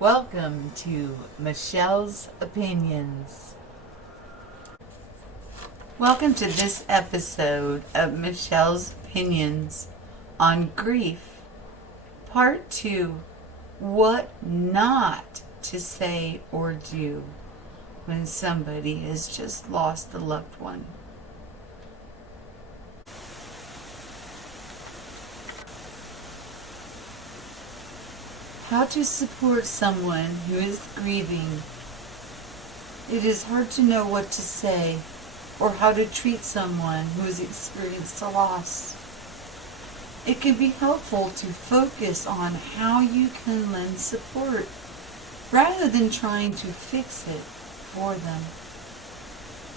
Welcome to Michelle's Opinions. Welcome to this episode of Michelle's Opinions on grief. Part 2, what not to say or do when somebody has just lost a loved one. How to support someone who is grieving. It is hard to know what to say or how to treat someone who has experienced a loss. It can be helpful to focus on how you can lend support rather than trying to fix it for them.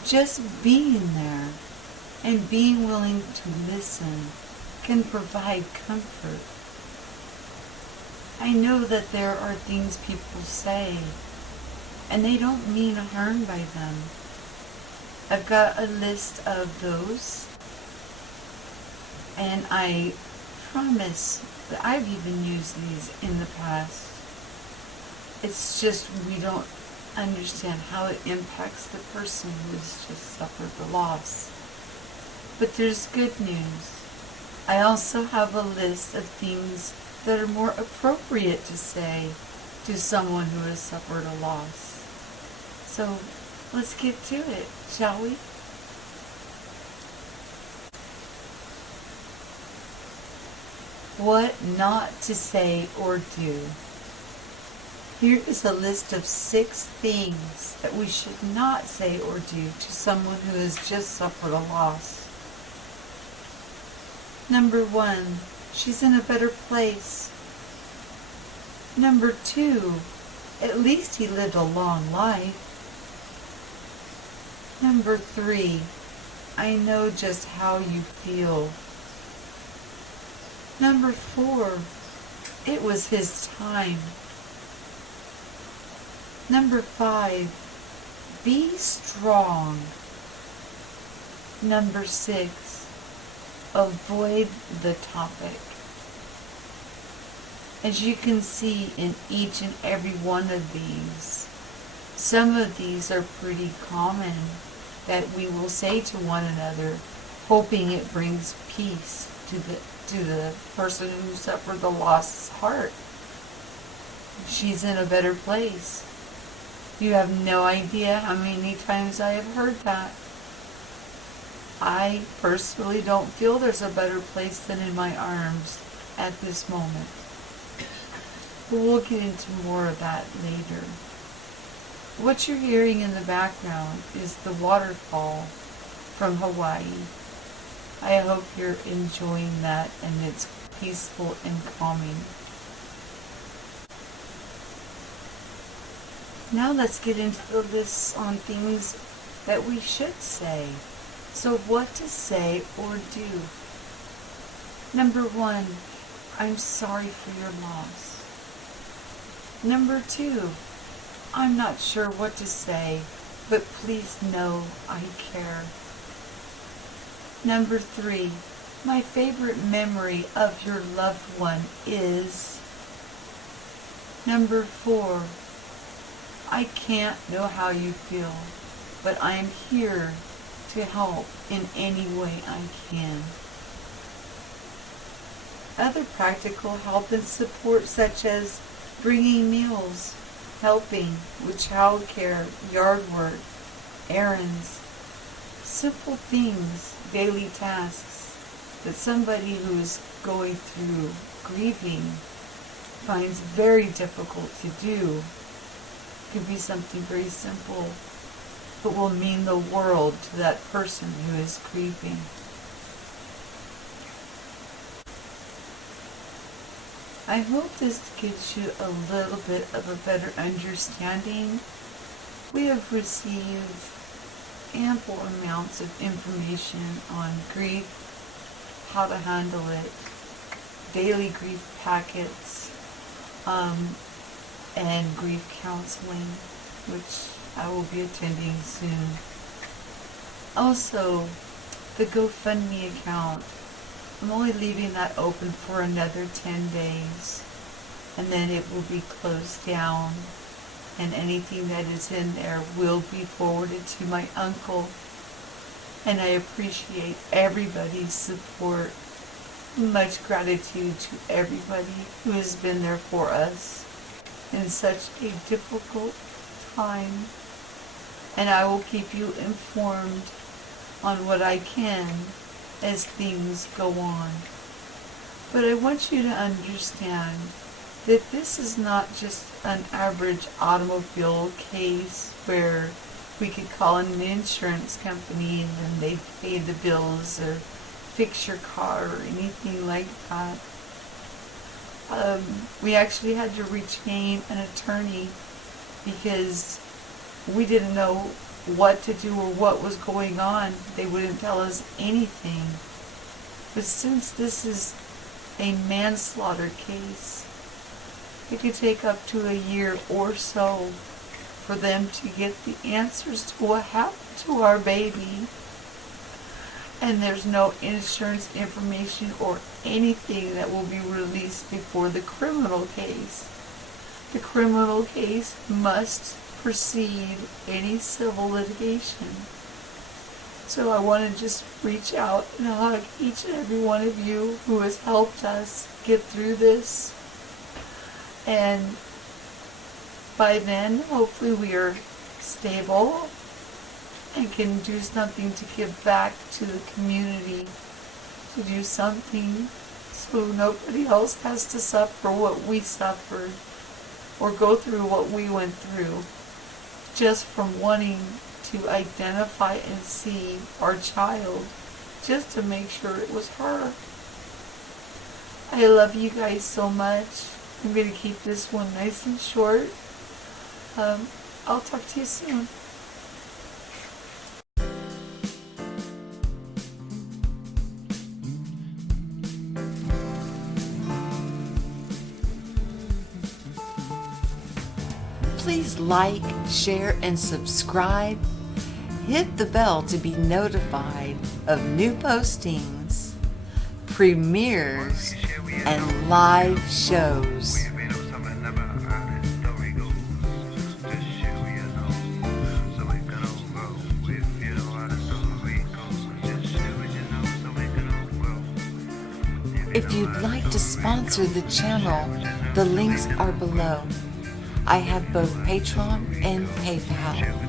Just being there and being willing to listen can provide comfort. I know that there are things people say, and they don't mean harm by them. I've got a list of those, and I promise that I've even used these in the past. It's just we don't understand how it impacts the person who has just suffered the loss. But there's good news. I also have a list of things that are more appropriate to say to someone who has suffered a loss. So let's get to it, shall we? What not to say or do. Here is a list of 6 things that we should not say or do to someone who has just suffered a loss. Number 1, she's in a better place. Number 2, at least he lived a long life. Number 3, I know just how you feel. Number 4, it was his time. Number 5, be strong. Number 6, avoid the topic. As you can see in each and every one of these, some of these are pretty common that we will say to one another, hoping it brings peace to the person who suffered the loss's heart. She's in a better place. You have no idea how many times I have heard that. I personally don't feel there's a better place than in my arms at this moment. But we'll get into more of that later. What you're hearing in the background is the waterfall from Hawaii. I hope you're enjoying that and it's peaceful and calming. Now let's get into the list on things that we should say. So what to say or do. Number 1, I'm sorry for your loss. Number 2, I'm not sure what to say, but please know I care. Number 3, my favorite memory of your loved one is. Number 4, I can't know how you feel, but I'm here to help in any way I can. Other practical help and support such as bringing meals, helping with child care, yard work, errands, simple things, daily tasks that somebody who is going through grieving finds very difficult to do. Could be something very simple, but will mean the world to that person who is grieving. I hope this gives you a little bit of a better understanding. We have received ample amounts of information on grief, how to handle it, daily grief packets, and grief counseling, which I will be attending soon. Also, the GoFundMe account, I'm only leaving that open for another 10 days. and then it will be closed down, and anything that is in there will be forwarded to my uncle. And I appreciate everybody's support. Much gratitude to everybody who has been there for us in such a difficult time. And I will keep you informed on what I can as things go on. But I want you to understand that this is not just an average automobile case where we could call in an insurance company and then they pay the bills or fix your car or anything like that. We actually had to retain an attorney because we didn't know what to do or what was going on. They wouldn't tell us anything. But since this is a manslaughter case, it could take up to a year or so for them to get the answers to what happened to our baby. And there's no insurance information or anything that will be released before the criminal case. The criminal case must precede any civil litigation. So I want to just reach out and hug each and every one of you who has helped us get through this. And by then, hopefully we are stable and can do something to give back to the community, to do something so nobody else has to suffer what we suffered or go through what we went through just from wanting to identify and see our child, just to make sure it was her. I love you guys so much. I'm going to keep this one nice and short. I'll talk to you soon. Please like, share, and subscribe. Hit the bell to be notified of new postings, premieres, and live shows. If you'd like to sponsor the channel, the links are below. I have both Patreon and PayPal.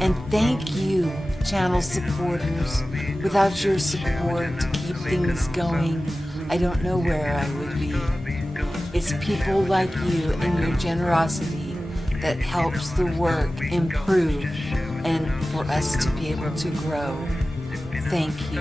And thank you, channel supporters. Without your support to keep things going, I don't know where I would be. It's people like you and your generosity that helps the work improve and for us to be able to grow. Thank you.